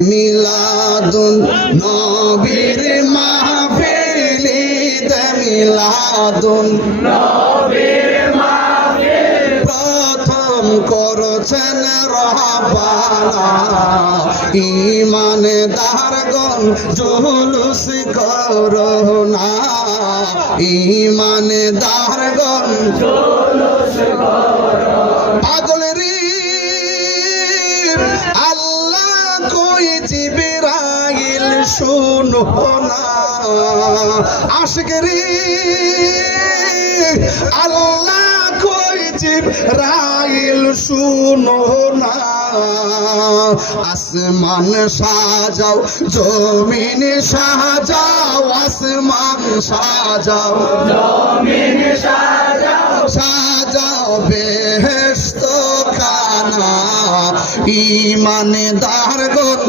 মিলাদুন নবীর মাহফিলি দে মিলাদুন নবীর মাহফিল প্রথম করেছেন রহবানা ঈমানদারগণ জুলুস করোনা ঈমানদারগণ জুলুস করোনা পাগলের আল্লাহ কই জিবরাইল শুনো না আশিকরি আল্লাহ কই জিবরাইল শুনো না আসমান সাজাও জমিন সাজাও আসমান সাজাও জমিন সাজাও সাজাও বেহেশত খানা ঈমানদারগণ